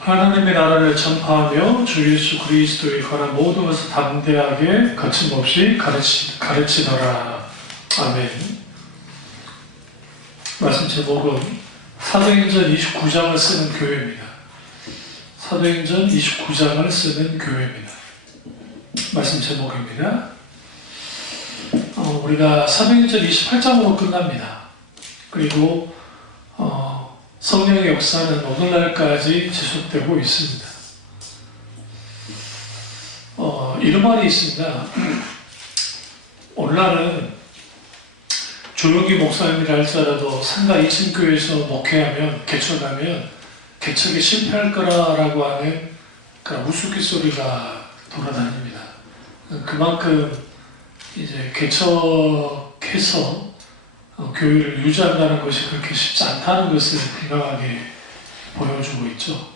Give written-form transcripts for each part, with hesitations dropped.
하나님의 나라를 전파하며 주 예수 그리스도에 관한 모든 것을 담대하게 거침없이 가르치더라. 아멘. 말씀 제목은 사도행전 29장을 쓰는 교회입니다. 사도행전 29장을 쓰는 교회입니다. 말씀 제목입니다. 우리가 사도행전 28장으로 끝납니다. 그리고 성령의 역사는 오늘날까지 지속되고 있습니다. 이런 말이 있습니다. 오늘날은 조용기 목사님이라 할지라도 상가 2층 교회에서 목회하면 개척하면 개척이 실패할 거라고 하는 우스갯소리가 돌아다닙니다. 그만큼 이제 개척해서 교회를 유지한다는 것이 그렇게 쉽지 않다는 것을 분명하게 보여주고 있죠.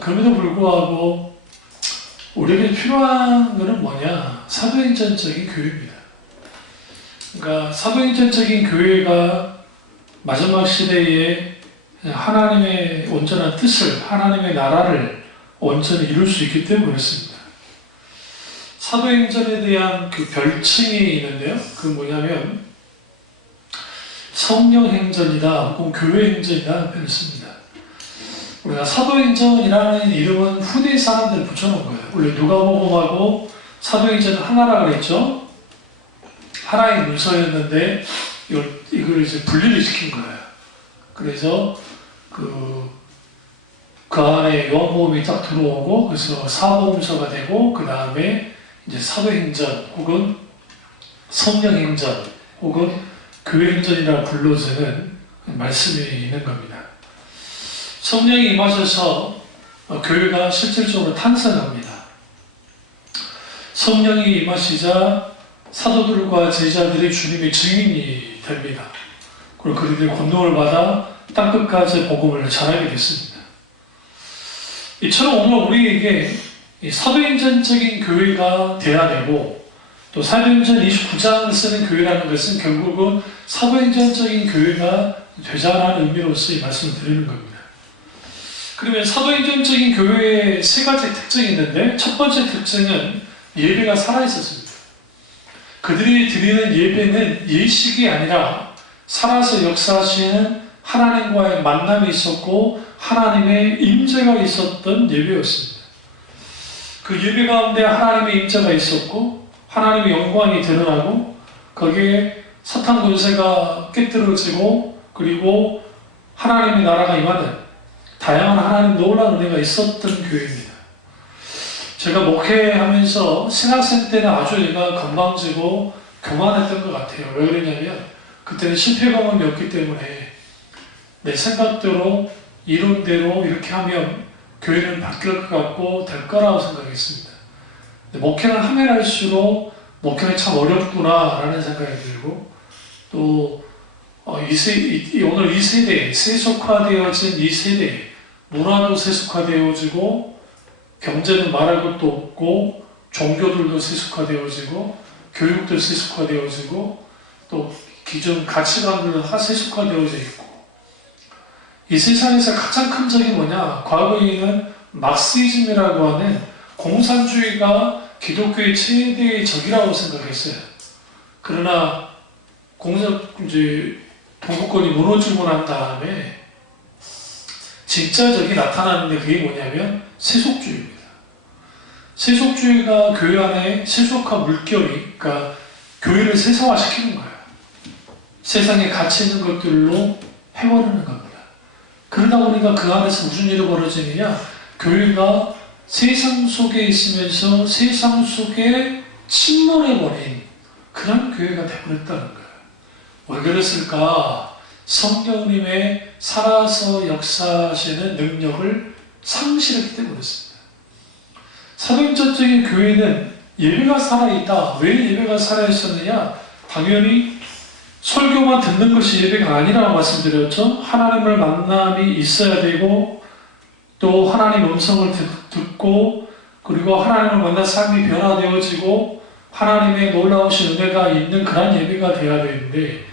그럼에도 불구하고 우리에게 필요한 것은 뭐냐? 사도행전적인 교회입니다. 그러니까 사도행전적인 교회가 마지막 시대에 하나님의 온전한 뜻을, 하나님의 나라를 온전히 이룰 수 있기 때문에 그렇습니다. 사도행전에 대한 그 별칭이 있는데요. 그 뭐냐면 성령행전이다 혹은 교회행전이다 표현을 씁니다. 우리가 사도행전이라는 이름은 후대 사람들 붙여놓은 거예요. 원래 누가복음하고 사도행전은 하나라 그랬죠. 하나의 문서였는데 이걸 이제 분리를 시킨 거예요. 그래서 그 안에 요한복음이 딱 들어오고 그래서 사복음서가 되고 그 다음에 이제 사도행전 혹은 성령행전 혹은 교회행전이라 불러지는 말씀이 있는 겁니다. 성령이 임하셔서 교회가 실질적으로 탄생합니다. 성령이 임하시자 사도들과 제자들이 주님의 증인이 됩니다. 그리고 그들이 권능을 받아 땅끝까지 복음을 전하게 됐습니다. 이처럼 오늘 우리에게 사도행전적인 교회가 돼야 되고 또 사도행전 29장을 쓰는 교회라는 것은 결국은 사도행전적인 교회가 되자라는 의미로서 이 말씀을 드리는 겁니다. 그러면 사도행전적인 교회의 세 가지 특징이 있는데 첫 번째 특징은 예배가 살아있었습니다. 그들이 드리는 예배는 예식이 아니라 살아서 역사하시는 하나님과의 만남이 있었고 하나님의 임재가 있었던 예배였습니다. 그 예배 가운데 하나님의 임재가 있었고 하나님의 영광이 드러나고 거기에 사탄 권세가 깨뜨려지고 그리고 하나님의 나라가 임하는 다양한 하나님 놀라운 은혜가 있었던 교회입니다. 제가 목회하면서 신학생 때는 아주 얘가 건방지고 교만했던 것 같아요. 왜 그러냐면 그때는 실패 경험이 없기 때문에 내 생각대로 이론대로 이렇게 하면 교회는 바뀔 것 같고 될 거라고 생각했습니다. 목회를 하면 할수록 목회는 참 어렵구나 라는 생각이 들고 또 오늘 이 세대, 세속화되어진 이 세대 문화도 세속화되어지고 경제는 말할 것도 없고 종교들도 세속화되어지고 교육도 세속화되어지고 또 기존 가치관들도 다 세속화되어져 있고 이 세상에서 가장 큰 적이 뭐냐? 과거에는 막시즘이라고 하는 공산주의가 기독교의 최대의 적이라고 생각했어요. 그러나 동구권이 무너지고 난 다음에 진짜 적이 나타나는데 그게 뭐냐면 세속주의입니다. 세속주의가 교회 안에 세속화 물결이 그러니까 교회를 세상화시키는 거예요. 세상에 가치 있는 것들로 해버리는 겁니다. 그러다 보니까 그 안에서 무슨 일이 벌어지느냐? 교회가 세상 속에 있으면서 세상 속에 침몰해버린 그런 교회가 되어버렸다는 거예요. 왜 그랬을까? 성령님의 살아서 역사하시는 능력을 상실했기 때문에 그렇습니다. 사도행전적인 교회는 예배가 살아있다. 왜 예배가 살아있었느냐? 당연히 설교만 듣는 것이 예배가 아니라고 말씀드렸죠. 하나님을 만남이 있어야 되고 또 하나님 음성을 듣고 그리고 하나님을 만난 삶이 변화되어지고 하나님의 놀라우신 은혜가 있는 그런 예배가 되어야 되는데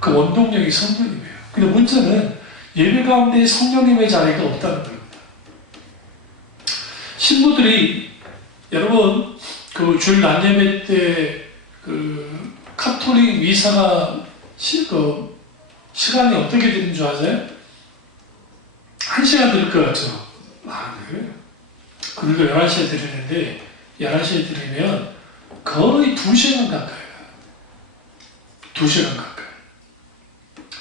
그 원동력이 성령님이에요. 근데 문제는 예배 가운데 성령님의 자리가 없다는 겁니다. 신부들이 여러분 그 주일 낮예배 때 그 카톨릭 미사가 시간이 어떻게 되는 줄 아세요? 1시간 들을 것 같죠? 그래요? 그리고 11시에 드리는데 11시에 드리면 거의 2시간 가까이 2시간 가까이.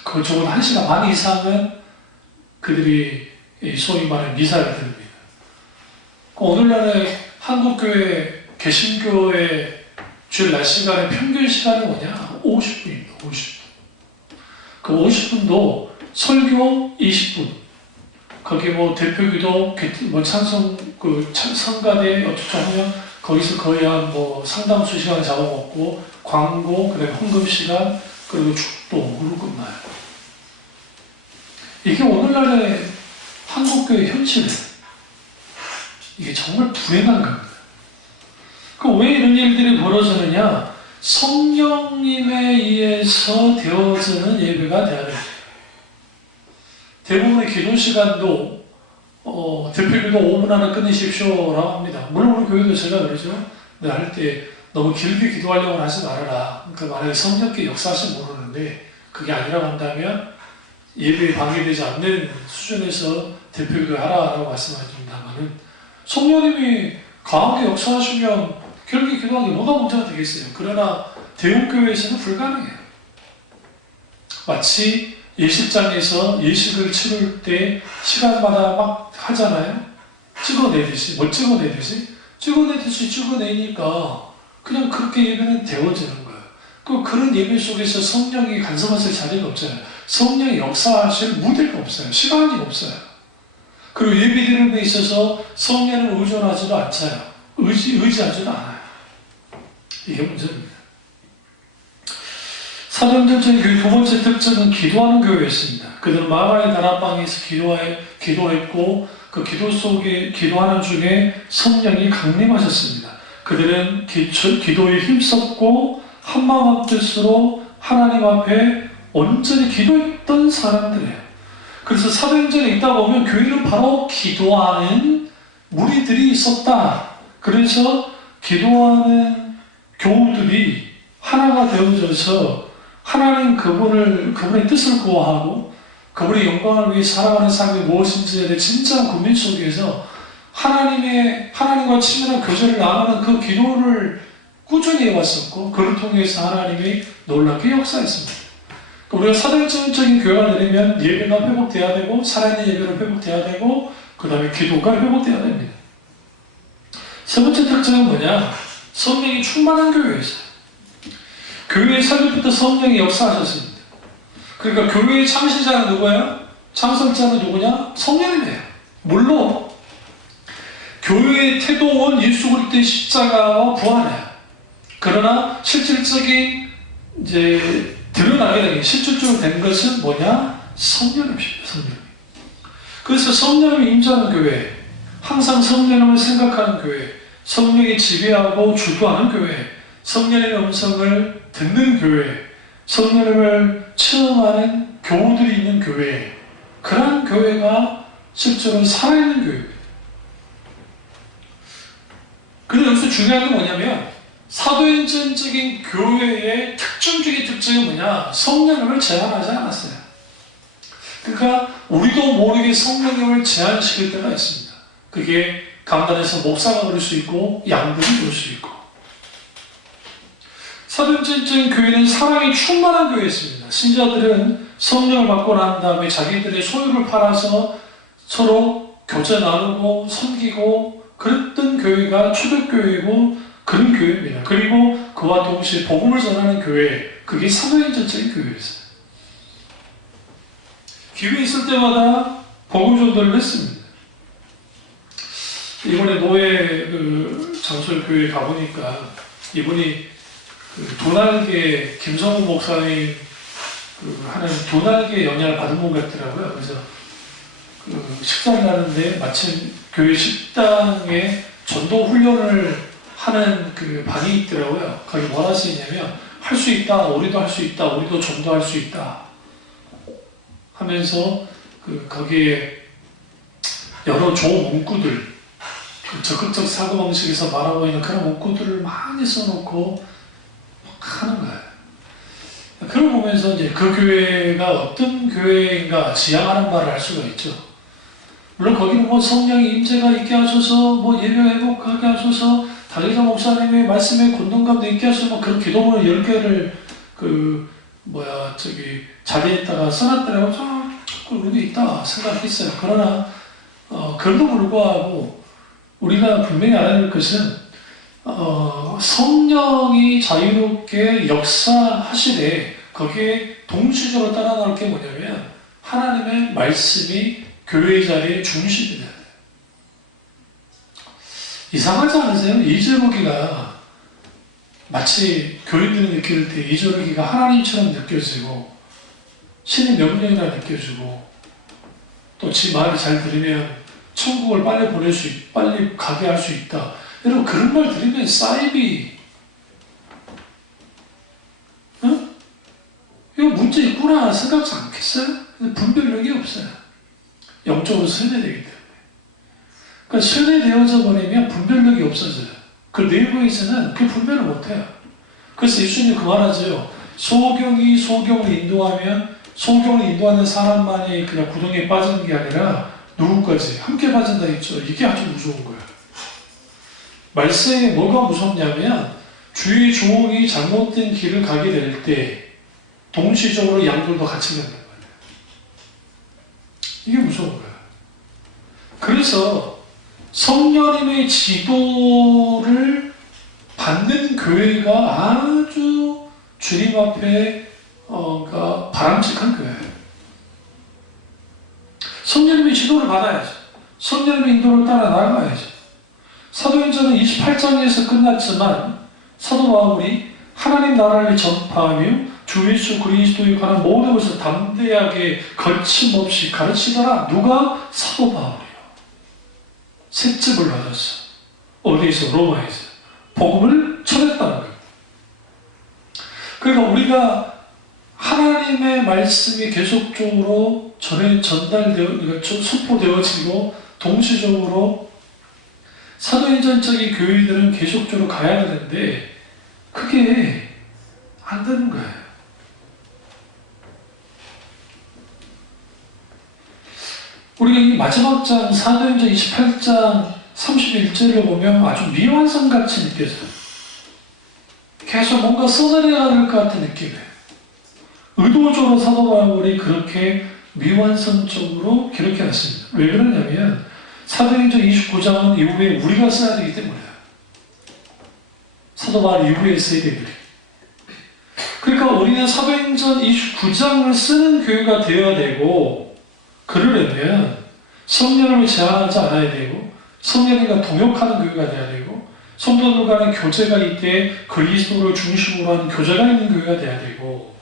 그 적어도 1시간 반 이상은 그들이 소위 말하는 미사를 드립니다. 오늘날의 한국교회, 개신교회 주일 낮 시간의 평균 시간이 뭐냐? 50분입니다. 50분. 그 50분도 설교 20분. 거기 뭐 대표기도, 뭐 찬송, 성가대 어쩌고 하면 거기서 거의 한 뭐 상당수 시간을 잡아먹고, 광고, 그다음에 헌금 시간, 그리고 축도, 그러고 끝나요. 이게 오늘날의 한국교회 현실이에요. 이게 정말 불행한 겁니다. 왜 이런 일들이 벌어지느냐? 성령님에 의해서 되어지는 예배가 되어야 됩니다. 대부분의 기도 시간도 대표기도 5분 안에 끝내십시오라고 합니다. 물론 우리 교회도 제가 그러죠. 근데 할 때 너무 길게 기도하려고 하지 말아라. 그러니까 만약에 성령께 역사하시면 모르는데 그게 아니라고 한다면 예배에 방해되지 않는 수준에서 대표기도 하라라고 말씀하십니다만은 성령님이 강하게 역사하시면 길게 기도하는 게 뭐가 문제가 되겠어요. 그러나 대형교회에서는 불가능해요. 마치 예식장에서 예식을 치를 때 시간마다 막 하잖아요. 찍어내듯이. 뭐 찍어내듯이? 찍어내니까 그냥 그렇게 예배는 되어지는 거예요. 그런 예배 속에서 성령이 간섭하실 자리가 없잖아요. 성령이 역사하실 무대가 없어요. 시간이 없어요. 그리고 예배드리는 데 있어서 성령을 의존하지도 않잖아요. 의지하지도 않아요. 이게 문제입니다. 사도행전적인 교회 두 번째 특징은 기도하는 교회였습니다. 그들은 마가의 다락방에서 기도했고 그 기도 속에 기도하는 중에 성령이 강림하셨습니다. 그들은 기도에 힘썼고 한마음 한뜻으로 하나님 앞에 온전히 기도했던 사람들이에요. 그래서 사도행전에 있다 보면 교회는 바로 기도하는 무리들이 있었다. 그래서 기도하는 교우들이 하나가 되어져서 하나님 그분의 뜻을 구하고 그분의 영광을 위해 살아가는 삶이 무엇인지에 대해 진짜한 고민 속에서 하나님과 친밀한 교제를 나누는 그 기도를 꾸준히 해왔었고 그를 통해서 하나님이 놀랍게 역사했습니다. 우리가 사도행전적인 교회가 되려면 예배가 회복돼야 되고 살아있는 예배로 회복돼야 되고 그 다음에 기도가 회복돼야 됩니다. 세 번째 특징은 뭐냐? 성령이 충만한 교회였어요. 교회의 설립부터 성령이 역사하셨습니다. 그러니까 교회의 창시자는 누구예요? 창설자는 누구냐? 성령이에요. 물론 교회의 태도원 예수 그리스도의 십자가와 부활이에요. 그러나 실질적인 드러나게 된 실질적으로 된 것은 뭐냐? 성령입니다. 성령. 그래서 성령이 임재하는 교회, 항상 성령을 생각하는 교회, 성령이 지배하고 주도하는 교회, 성령의 음성을 듣는 교회, 성령을 체험하는 교우들이 있는 교회, 그런 교회가 실제로 살아있는 교회입니다. 그런데 여기서 중요한 건 뭐냐면 사도행전적인 교회의 특징적인 특징은 뭐냐? 성령님을 제한하지 않았어요. 그러니까 우리도 모르게 성령님을 제한시킬 때가 있습니다. 그게 강단에서 목사가 그럴 수 있고 양들이 그럴 수 있고. 사도행전적인 교회는 사랑이 충만한 교회였습니다. 신자들은 성령을 받고 난 다음에 자기들의 소유를 팔아서 서로 교제 나누고 섬기고 그랬던 교회가 초대교회이고 그런 교회입니다. 그리고 그와 동시에 복음을 전하는 교회, 그게 사도행전적인 교회였어요. 기회 있을 때마다 복음 전도를 했습니다. 이번에 노예 장솔교회 가보니까 이분이 도날개 김성훈 목사님 하는 도날개 영향을 받은 분 같더라고요. 그래서 식사를 하는데 마침 교회 식당에 전도 훈련을 하는 반이 있더라고요. 거기 뭐라 쓰이냐면 할 수 있다, 우리도 할 수 있다, 우리도 전도할 수 있다 하면서 거기에 여러 조 문구들 그 적극적 사고방식에서 말하고 있는 그런 문구들을 많이 써놓고 막 하는 거예요. 그걸 보면서 이제 그 교회가 어떤 교회인가 지향하는 말을 할 수가 있죠. 물론 거기는 뭐 성령의 임재가 있게 하소서, 뭐 예배 회복하게 하소서, 달리자 목사님의 말씀에 권능감도 있게 하소서, 뭐 그런 기도문을 10개를 자리에다가 써놨더라고. 그 의미 있다 생각했어요. 그러나 그럼에도 불구하고 우리가 분명히 알아야 될 것은 성령이 자유롭게 역사하시되 거기에 동시적으로 따라 나올 게 뭐냐면 하나님의 말씀이 교회의 자리에 중심이 돼야 돼요. 이상하지 않으세요? 2절기가 마치 교인들이 느낄 때 2절기가 하나님처럼 느껴지고 신의 명령이라 느껴지고 또 지 말을 잘 들으면 천국을 빨리 가게 할 수 있다. 여러분 그런 말 들으면 사이비 이거 문제 있구나 생각지 않겠어요? 분별력이 없어요. 영적으로 세뇌되기 때문에. 그러니까 세뇌되어져 버리면 분별력이 없어져요. 그 내부에서는 그 분별을 못해요. 그래서 예수님 그 말하죠. 소경이 소경을 인도하면 소경을 인도하는 사람만이 그냥 구덩이에 빠지는 게 아니라 누구까지 함께 빠진다 했죠. 이게 아주 무서운 거예요. 말세에 뭐가 무섭냐면 주의 종이 잘못된 길을 가게 될 때 동시적으로 양들도 같이 간다는 거예요. 이게 무서운 거예요. 그래서 성령님의 지도를 받는 교회가 아주 주님 앞에 그러니까 바람직한 교회예요. 성령님의 지도를 받아야죠. 성령님의 인도를 따라 나가야죠. 사도행전은 28장에서 끝났지만 사도 바울이 하나님 나라를 전파하며 주 예수 그리스도에 관한 모든 것을 담대하게 거침없이 가르치더라. 누가? 사도 바울이요. 색집을 받았어. 어디에서? 로마에서. 복음을 전했다는 거예요. 그러니까 우리가 하나님의 말씀이 계속적으로 선포되어지고 동시적으로 사도행전적인 교회들은 계속적으로 가야 되는데 그게 안 되는 거예요. 우리가 이 마지막 장 사도행전 28장 31절을 보면 아주 미완성같이 느껴져요. 계속 뭔가 써내려야 될 것 같은 느낌이에요. 의도적으로 사도 바울이 그렇게 미완성적으로 기록해놨습니다. 왜 그러냐면 사도행전 29장은 이후에 우리가 써야 되기 때문이에요. 사도 바울 이후에 써야 되기. 그러니까 우리는 사도행전 29장을 쓰는 교회가 되어야 되고 그러려면 성령을 제한하지 않아야 되고 성령과 동역하는 교회가 되어야 되고 성도들 간의 교제가 이때 그리스도를 중심으로 하는 교제가 있는 교회가 되어야 되고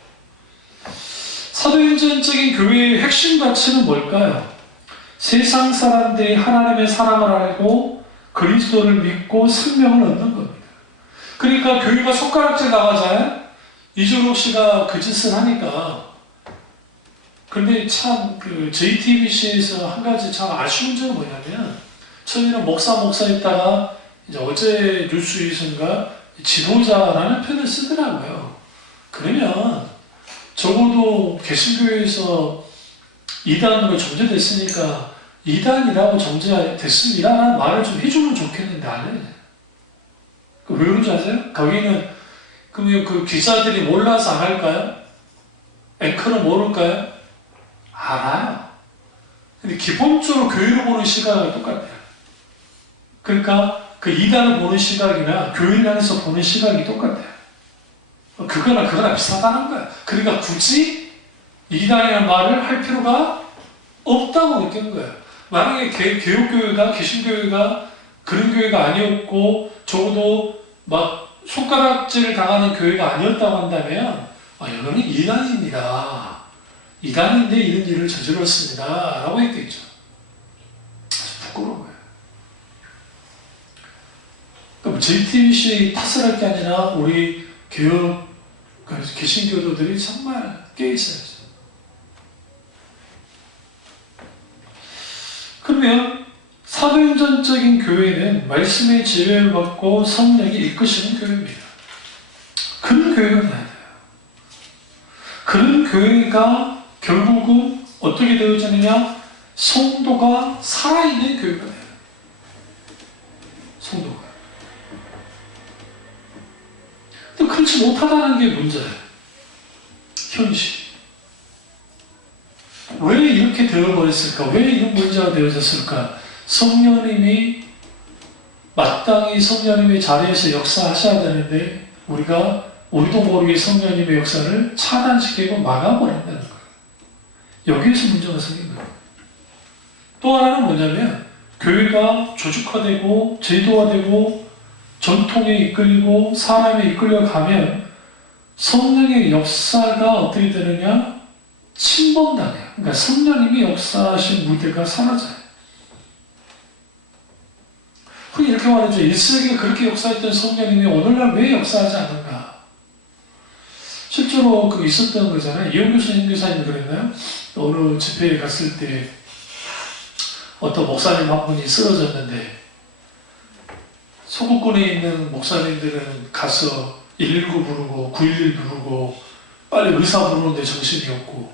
사도행전적인 교회의 핵심 가치는 뭘까요? 세상 사람들이 하나님의 사랑을 알고 그리스도를 믿고 생명을 얻는 겁니다. 그러니까 교회가 손가락질 나가잖아요. 이준옥 씨가 그 짓을 하니까 근데 참 JTBC에서 한 가지 참 아쉬운 점은 뭐냐면 처음에는 목사 있다가 이제 어제 뉴스에서인가 지도자라는 표현을 쓰더라고요. 그러면 적어도 개신교회에서 이단으로 정죄됐으니까 이단이라고 정죄됐습니다라는 말을 좀 해주면 좋겠는데 안 해요. 왜 그런지 아세요? 거기는 그 기자들이 몰라서 안 할까요? 앵커는 모를까요? 알아요. 근데 기본적으로 교회를 보는 시각이 똑같아요. 그러니까 그 이단을 보는 시각이나 교회를 향해서 보는 시각이 똑같아요. 그거나 비슷하다는 거야. 그러니까 굳이 이단이라는 말을 할 필요가 없다고 느끼는 거예요. 만약에 개혁교회가, 개신교회가 그런 교회가 아니었고 적어도 막 손가락질 당하는 교회가 아니었다고 한다면 여러분은 이단입니다. 이단인데 이런 일을 저질렀습니다. 라고 했겠죠. 아주 부끄러운 거예요. 그럼 JTBC 탓을 할 게 아니라 우리 개혁, 개신교도들이 정말 깨있어야죠. 그러면 사도행전적인 교회는 말씀의 지혜를 받고 성령이 이끄시는 교회입니다. 그런 교회가 돼야 돼요. 그런 교회가 결국은 어떻게 되어지느냐? 성도가 살아있는 교회가 돼요. 성도가. 근데 그렇지 못하다는 게 문제예요. 현실. 왜 이렇게 되어버렸을까? 왜 이런 문제가 되어졌을까? 성령님이 마땅히 성령님의 자리에서 역사하셔야 되는데 우리도 모르게 성령님의 역사를 차단시키고 막아버린다는 거예요. 여기에서 문제가 생긴 거예요. 또 하나는 뭐냐면 교회가 조직화되고 제도화되고 전통에 이끌리고 사람에 이끌려가면 성령의 역사가 어떻게 되느냐? 침범당해요. 그러니까 성령님이 역사하신 무대가 사라져요. 흔히 이렇게 말하죠. 1세기에 그렇게 역사했던 성령님이 오늘날 왜 역사하지 않는가? 실제로 그 있었던 거잖아요. 이용규 선교사님이 그랬나요? 어느 집회에 갔을 때 어떤 목사님 한 분이 쓰러졌는데 서구권에 있는 목사님들은 가서 119 부르고 911 부르고 빨리 의사 부르는데 정신이 없고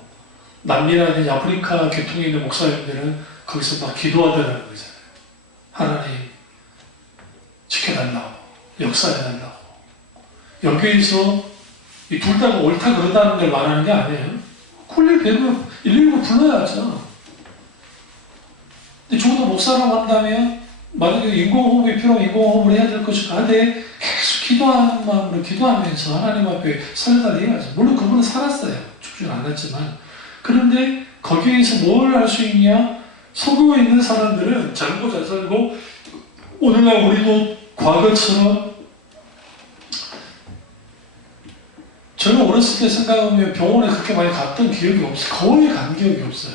남미라든지 아프리카 계통에 있는 목사님들은 거기서 막 기도하더라는 거잖아요. 하나님 지켜달라고 역사해달라고. 여기에서 이 둘 다가 옳다 그러다는 걸 말하는 게 아니에요. 쿨릴 배우면 119 불러야죠. 근데 적어도 목사라고 한다면 만약에 인공호흡이 필요하면 인공호흡을 해야 될 것이고 하되 계속 기도하는 마음으로 기도하면서 하나님 앞에 살려달라 해야죠. 물론 그분은 살았어요. 죽진 않았지만. 그런데 거기에서 뭘 할 수 있냐? 서구에 있는 사람들은 잘 먹고 잘 살고 오늘날 우리도 과거처럼 저는 어렸을 때 생각하면 병원에 그렇게 많이 갔던 기억이 없어요. 거의 간 기억이 없어요.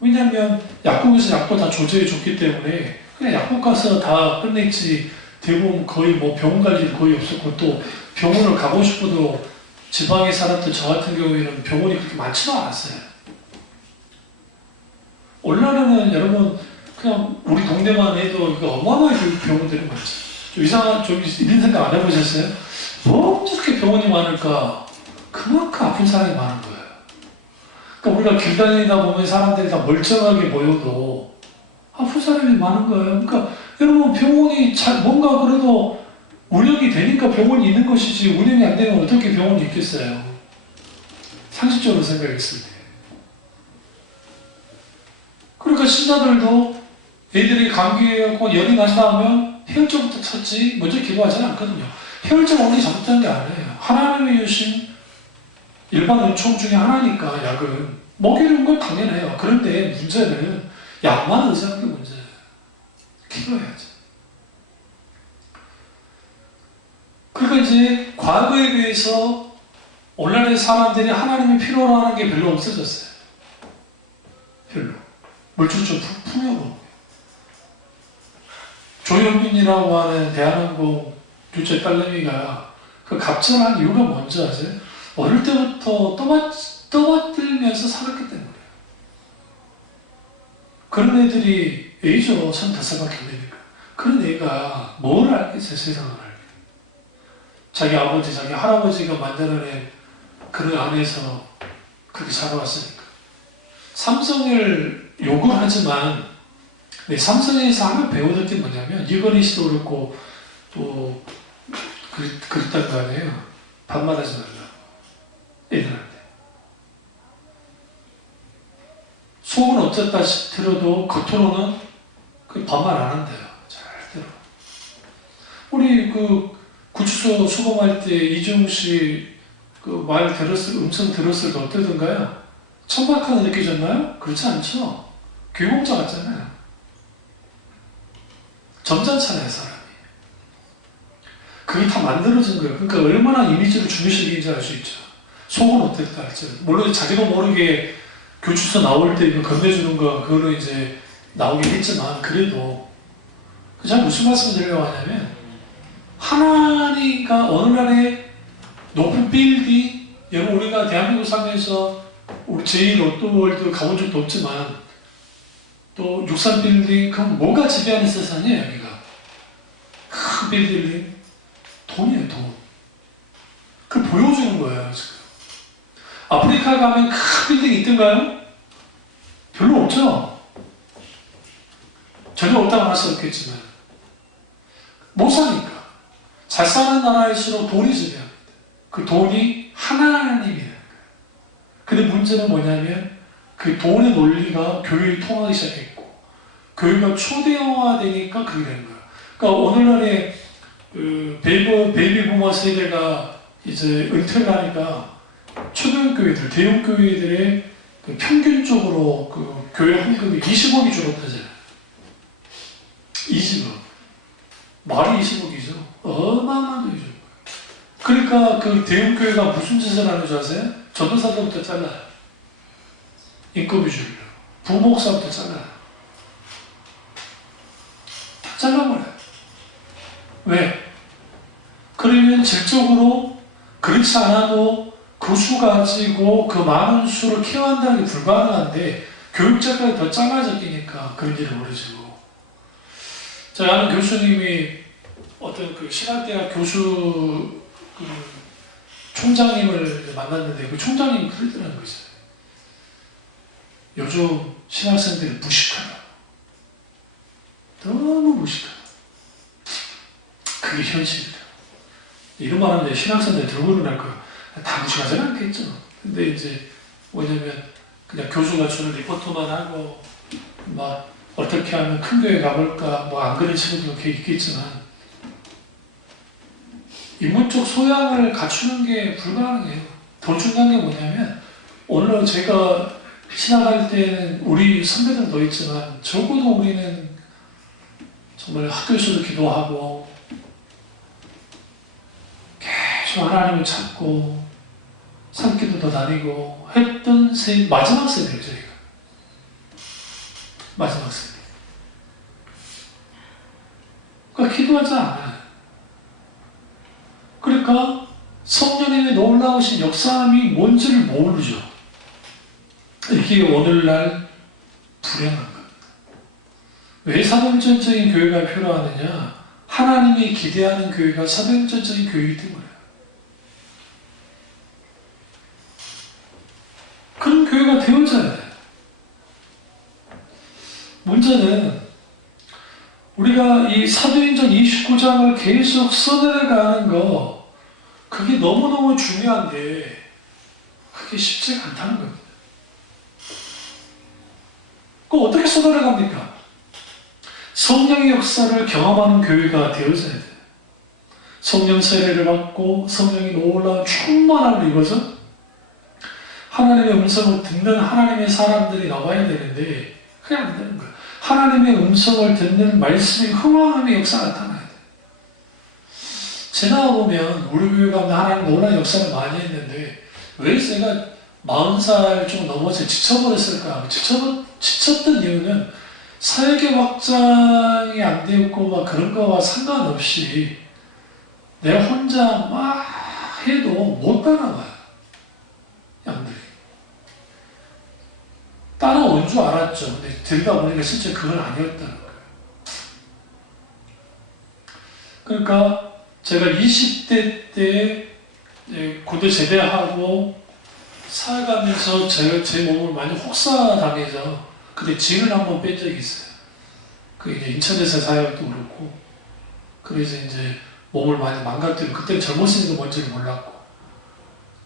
왜냐하면 약국에서 약도 다 조제해 줬기 때문에 그냥 약국 가서 다 끝냈지. 대부분 거의 뭐 병원 갈 일 거의 없었고 또 병원을 가고 싶어도 지방에 살았던 저 같은 경우에는 병원이 그렇게 많지도 않았어요. 오늘날에는 여러분 그냥 우리 동네만 해도 어마어마하게 병원들이 많죠. 좀 이상한, 좀 이런 생각 안 해보셨어요? 뭐 저렇게 병원이 많을까? 그만큼 아픈 사람이 많은 거예요. 그러니까 우리가 길 다니다 보면 사람들이 다 멀쩡하게 보여도 아픈 사람이 많은 거예요. 그러니까 여러분 병원이 뭔가 그래도 운영이 되니까 병원이 있는 것이지 운영이 안 되면 어떻게 병원이 있겠어요? 상식적으로 생각했을 때. 그러니까 신자들도 애들이 감기해갖고 열이 나시다 하면 해열제부터 찾지 먼저 기도하지 않거든요. 해열제가 오늘 잘못된 게 아니에요. 하나님이 주신 일반 은총 중에 하나니까 약은 먹이는 건 당연해요. 그런데 문제는 약만 의지하는 게 문제예요. 기도해야죠. 그러니까 이제 과거에 비해서 오늘날의 사람들이 하나님이 필요로 하는 게 별로 없어졌어요. 별로. 물질적 풍요로. 조현민이라고 하는 대한항공 둘째 딸내미가 그 갑절한 이유가 뭔지 아세요? 어릴 때부터 떠받들면서 살았기 때문에. 그런 애들이 애죠. 35밖에 안 되니까. 그런 애가 뭘 알겠어요, 세상을 알게. 자기 아버지, 자기 할아버지가 만들어낸 그런 안에서 그렇게 살아왔으니까. 삼성을 욕을 하지만, 삼성에서 하나 배워줄 게 뭐냐면, 이건희 씨도 그렇고, 또, 그랬단 거 아니에요. 반말하지 말라고. 애들한테. 속은 어쨌다 들어도 겉으로는 그 반말 안 한대요. 절대로. 우리 구치소 수감할 때 이종우 씨 그 음성 들었을 때 어떠던가요? 천박하게 느껴졌나요? 그렇지 않죠? 교육자 같잖아요. 점잖잖아요, 사람이. 그게 다 만들어진 거예요. 그러니까 얼마나 이미지를 중요시기인지 알 수 있죠. 속은 어땠다 할지. 물론 자기도 모르게 교추서 나올 때 이거 건네주는 거, 그거는 이제 나오긴 했지만, 그래도. 제가 무슨 말씀을 드리려고 하냐면, 하나님과 어느 날에 높은 빌딩, 여러분, 우리가 대한민국 살면서 우리 제2 롯데월드 가본 적도 없지만, 또 63 빌딩, 그럼 뭐가 지배하는 세상이에요, 여기가? 큰 빌딩, 돈이에요, 돈. 그걸 보여주는 거예요, 지금. 아프리카 가면 큰 빌딩이 있던가요? 별로 없죠? 전혀 없다고 할 수 없겠지만. 못 사니까. 잘 사는 나라일수록 돈이 지배합니다. 그 돈이 하나님이라는 거예요. 근데 문제는 뭐냐면 그 돈의 논리가 교회를 통하기 시작했고 교회가 초대형화되니까 그게 되는 거예요. 그러니까 오늘날의 그 베이비 부머 세대가 이제 은퇴를 하니까 초대형 교회들, 대형 교회들의 그 평균적으로 그 교회 헌금이 20억이 줄었다잖아요. 20억. 말이 20억이죠. 어마어마한 돈이죠. 그러니까 그 대형 교회가 무슨 짓을 하는 줄 아세요? 전도사들부터 잘라요. 인건비 주려고. 부목사부터 잘라요. 다 잘라버려요. 왜? 그러면 질적으로 그렇지 않아도 그 수 가지고 그 많은 수를 케어한다는 게 불가능한데 교육자까지 더 작아져 끼니까 그런 일을 벌어지고. 제가 아는 교수님이 어떤 그 신학대학 교수 그 총장님을 만났는데 그 총장님이 그러더라는 거죠. 요즘 신학생들이 무식하다. 너무 무식하다. 그게 현실이다. 이런 말 하면 신학생들이 들고 일어날 거야. 다 무식하지는 않겠죠. 근데 이제 뭐냐면 그냥 교수가 주는 리포트만 하고 막 어떻게 하면 큰 교회 가볼까 뭐 안 그런 친구도 그렇게 있겠지만 인문적 소양을 갖추는 게 불가능해요. 더 중요한 게 뭐냐면 오늘 제가 신학할 때는 우리 선배들도 있지만 적어도 우리는 정말 학교에서도 기도하고 계속 하나님을 찾고 산기도도 다니고 했던 마지막 세대예요. 저희가 마지막 세대. 그러니까 기도하지 않아요. 그러니까 성령님의 놀라우신 역사함이 뭔지를 모르죠. 이게 오늘날 불행한 겁니다. 왜 사도행전적인 교회가 필요하느냐? 하나님이 기대하는 교회가 사도행전적인 교회이기 때문에. 그런 교회가 되어져야 돼. 문제는 우리가 이 사도행전 29장을 계속 써내려가는 거 그게 너무너무 중요한데 그게 쉽지가 않다는 겁니다. 그거 어떻게 써내려갑니까? 성령의 역사를 경험하는 교회가 되어져야 돼요. 성령 세례를 받고 성령이 놀라운 충만함을 입어서 하나님의 음성을 듣는 하나님의 사람들이 나와야 되는데 그게 안 되는 거예요. 하나님의 음성을 듣는 말씀의 흥황함의 역사가 나타나야 돼요. 지나가보면 우리 교회 가운데 하나님 놀라운 역사를 많이 했는데 왜 제가 40살 좀 넘어서 지쳐버렸을까? 지쳤던 이유는 사회계 확장이 안 되었고 막 그런 거와 상관없이 내가 혼자 막 해도 못 따라와요. 양들이. 따라온 줄 알았죠. 근데 들다 보니까 실제 그건 아니었다는 거예요. 그러니까 제가 20대 때 고대 제대하고 살아가면서 제 몸을 많이 혹사당해서 그때 진을 한번 뺀 적이 있어요. 그 이제 인천에서 사역도 그렇고 그래서 이제 몸을 많이 망가뜨리고 그때는 젊었으니까 뭔지를 몰랐고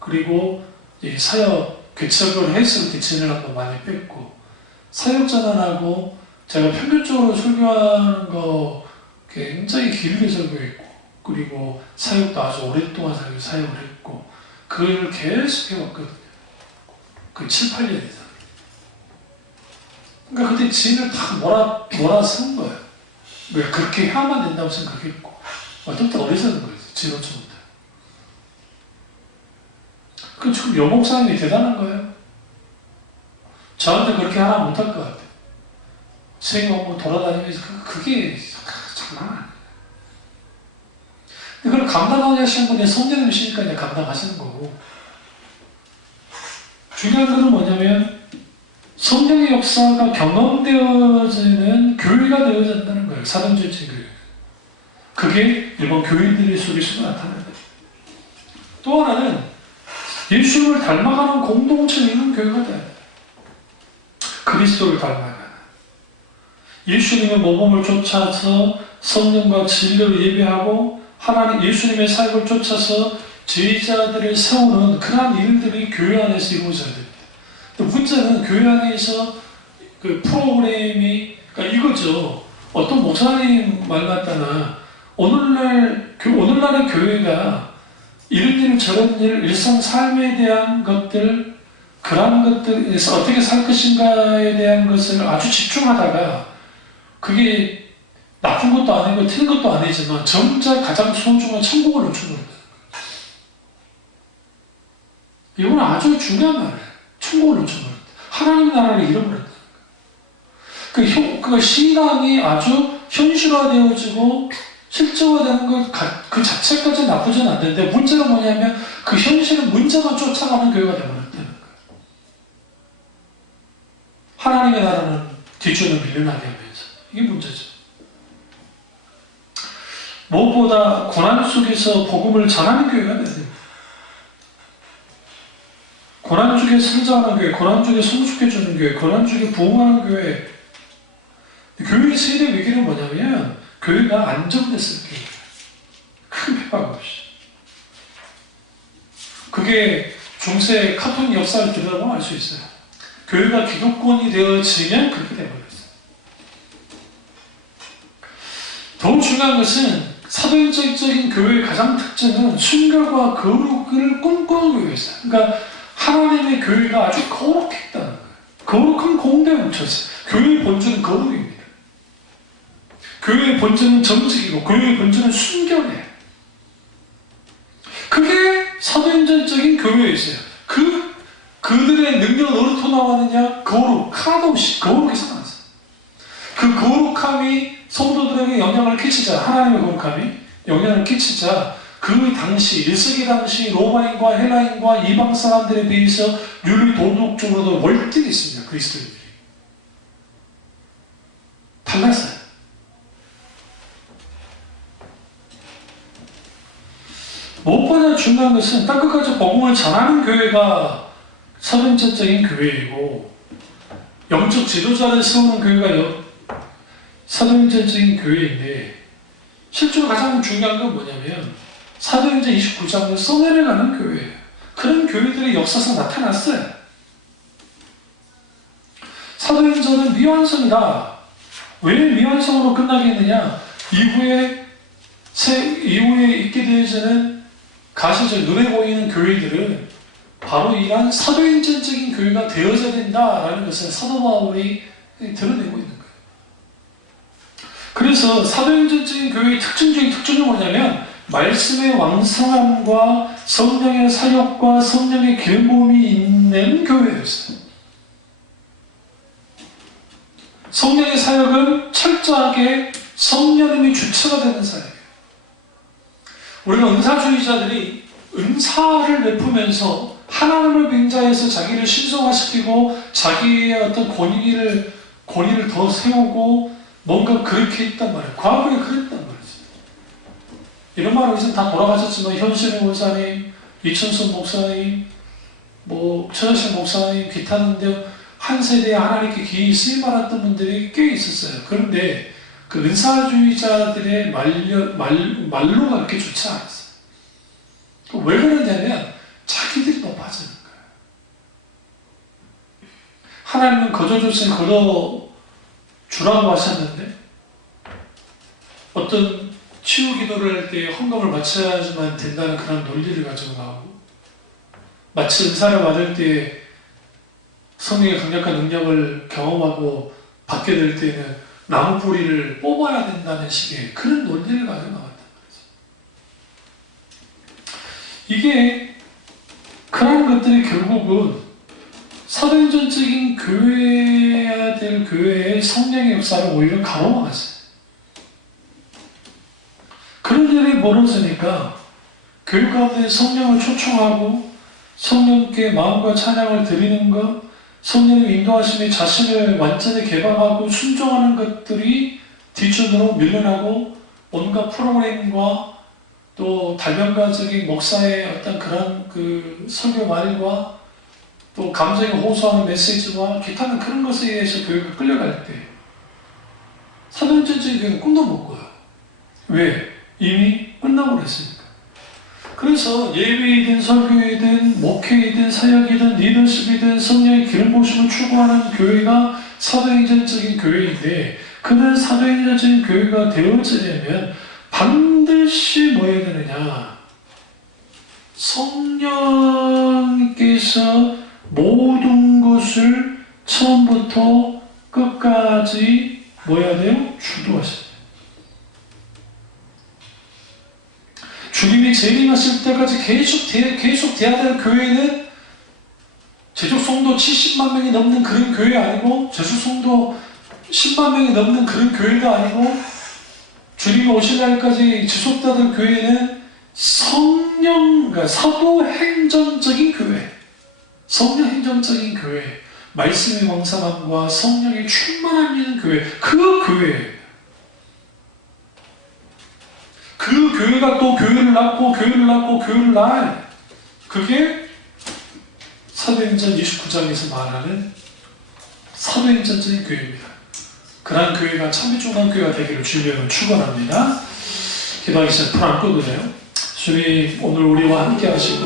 그리고 이 사역 개척을 해서 그때 진을 한번 많이 뺐고 사역 전환하고 제가 평균적으로 설교하는 거 굉장히 길게 설교했고 그리고 사역도 아주 오랫동안 사역을 했고 그걸 계속 해왔거든요. 그 7, 8년 이상. 그러니까 그때 진을 다 몰아쓴 거예요. 왜 그렇게 해야만 된다고 생각했고 어떻게 어리석은 거예요. 진호처부터. 그 지금 여목사님이 대단한 거예요. 저한테 그렇게 하나 못할 것 같아요. 세계왕국 돌아다니면서 그게 장난 아니에요. 그걸 감당하시는 분이 성령님이시니까 이제 감당하시는 거고 중요한 것은 뭐냐면 성령의 역사가 경험되어지는 교회가 되어야 된다는 거예요. 사도행전 교회. 그게 일본 교인들의 속에서 나타나는 거예요. 또 하나는 예수를 닮아가는 공동체를 이루는 교회가 돼야 돼요. 그리스도를 닮아가는. 예수님의 모범을 쫓아서 성령과 진리를 예배하고 하나님 예수님의 사역을 쫓아서 제자들을 세우는 그러한 일들이 교회 안에서 이루어져야 됩니다. 문제는 교회 안에서 그 프로그램이 그러니까 이거죠. 어떤 목사님 말 같다나 오늘날의 교회가 이런 일 저런 일 일상 삶에 대한 것들 그런 것들에서 어떻게 살 것인가에 대한 것을 아주 집중하다가 그게 나쁜 것도 아니고 틀린 것도 아니지만 정작 가장 소중한 천국을 놓쳐버린다. 이건 아주 중요한 말이에요. 천국을 놓쳐버린다. 하나님 나라를 잃어버린다. 그 신앙이 아주 현실화되어지고 실제화되는 것 그 자체까지 나쁘진 않는데 문제는 뭐냐면 그 현실은 문제만 쫓아가는 교회가 되어버렸다는 거예요. 하나님의 나라는 뒷줄을 밀려나게 하면서 이게 문제죠. 무엇보다 고난 속에서 복음을 전하는 교회가 돼야 됩니다. 고난 중에 성장하는 교회, 고난 중에 성숙해주는 교회, 고난 중에 부흥하는 교회. 교회의 세대 위기는 뭐냐면 교회가 안정됐을 때 큰 핍박 없이. 그게 중세 카톨릭 역사를 들여다보면 알 수 있어요. 교회가 기독권이 되어지면 그렇게 되어버렸어요. 더 중요한 것은 사도행전적인 교회의 가장 특징은 순결과 거룩을 꿈꾸는 교회였어요. 그러니까 하나님의 교회가 아주 거룩했다는 거예요. 거룩한 공대에 뭉쳤어요. 교회의 본질은 거룩입니다. 교회의 본질은 정직이고 교회의 본질은 순결이에요. 그게 사도행전적인 교회였어요. 그들의 능력은 어디서 나왔느냐? 거룩, 하나도 없이 거룩에서 나왔어요. 그 거룩함이 성도들에게 영향을 끼치자, 하나님의 거룩함이 영향을 끼치자 그 당시 1세기 당시 로마인과 헬라인과 이방 사람들에 비해서 윤리 도덕적으로도 월등했습니다. 그리스도인들이 달랐어요. 무엇보다 중요한 것은 땅끝까지 복음을 전하는 교회가 사도행전적인 교회이고 영적 지도자를 세우는 교회가 사도행전적인 교회인데 실제로 가장 중요한 건 뭐냐면 사도행전 29장을 써내려가는 교회예요. 그런 교회들의 역사상 나타났어요. 사도행전은 미완성이다. 왜 미완성으로 끝나겠느냐? 이후에 있게 되어지는 가시적 눈에 보이는 교회들은 바로 이러한 사도행전적인 교회가 되어져야 된다라는 것을 사도 바울이 드러내고 있는 거예요. 그래서 사도행전적인 교회의 특징 중에 특징이 뭐냐면 말씀의 왕성함과 성령의 사역과 성령의 기름부음이 있는 교회였어요. 성령의 사역은 철저하게 성령님이 주체가 되는 사역이에요. 우리가 은사주의자들이 은사를 내뿜으면서 하나님을 빙자해서 자기를 신성화시키고 자기의 어떤 권위를 더 세우고 뭔가 그렇게 했단 말이에요. 과거에 그랬단 말이죠. 이런 말은 이제 다 돌아가셨지만 현신의 목사님, 이천순 목사님, 최자신 목사님, 기타는데 한 세대에 하나님께 기이 쓰임받았던 분들이 꽤 있었어요. 그런데 그 은사주의자들의 말로가 그렇게 좋지 않았어요. 왜 그러냐면 자기들이 높아지는 거예요. 하나님은 거저줬으니 거저주라고 하셨는데 어떤 치유 기도를 할 때 헌금을 바쳐야지만 된다는 그런 논리를 가지고 나오고 마치 은사를 받을 때 성령의 강력한 능력을 경험하고 받게 될 때는 나무 뿌리를 뽑아야 된다는 식의 그런 논리를 가지고 나왔단 말이죠. 이게 그런 것들이 결국은 사도행전적인 교회여야 될 교회의 성령의 역사를 오히려 가로막았어요. 그런 일이 벌어지니까 교회 가운데 성령을 초청하고 성령께 마음과 찬양을 드리는 것, 성령의 인도하심에 자신을 완전히 개방하고 순종하는 것들이 뒷전으로 밀려나고 온갖 프로그램과 또 달변가적인 목사의 어떤 그런 그 설교 말과 또 감정에 호소하는 메시지와 기타는 그런 것에 의해서 교회가 끌려갈 때 사도행전적인 교회는 꿈도 못 꿔요. 왜? 이미 끝나고 그랬으니까. 그래서 예배이든 설교이든 목회이든 사역이든 리더십이든 성령의 기름부으심을 추구하는 교회가 사도행전적인 교회인데, 그런 사도행전적인 교회가 되어지려면 반드시 뭐 해야 되느냐? 성령께서 모든 것을 처음부터 끝까지 뭐 해야 돼요? 주도하셔야 돼요. 주님이 재림하실 때까지 계속 돼야 될 교회는 제적 성도 70만 명이 넘는 그런 교회 아니고, 제적 성도 10만 명이 넘는 그런 교회가 아니고, 주님이 오실 날까지 지속되던 교회는 그러니까 사도행전적인 교회, 성령행전적인 교회, 말씀의 왕성함과 성령의 충만함이 있는 교회, 그 교회예요. 그 교회가 또 교회를 낳고 교회를 낳고 교회를 낳아요. 그게 사도행전 29장에서 말하는 사도행전적인 교회입니다. 그러한 교회가 참미중앙교회가 되기를 주님으로 축원합니다. 기도하기 전에 불 안 꺼도 돼요. 주님 오늘 우리와 함께 하시고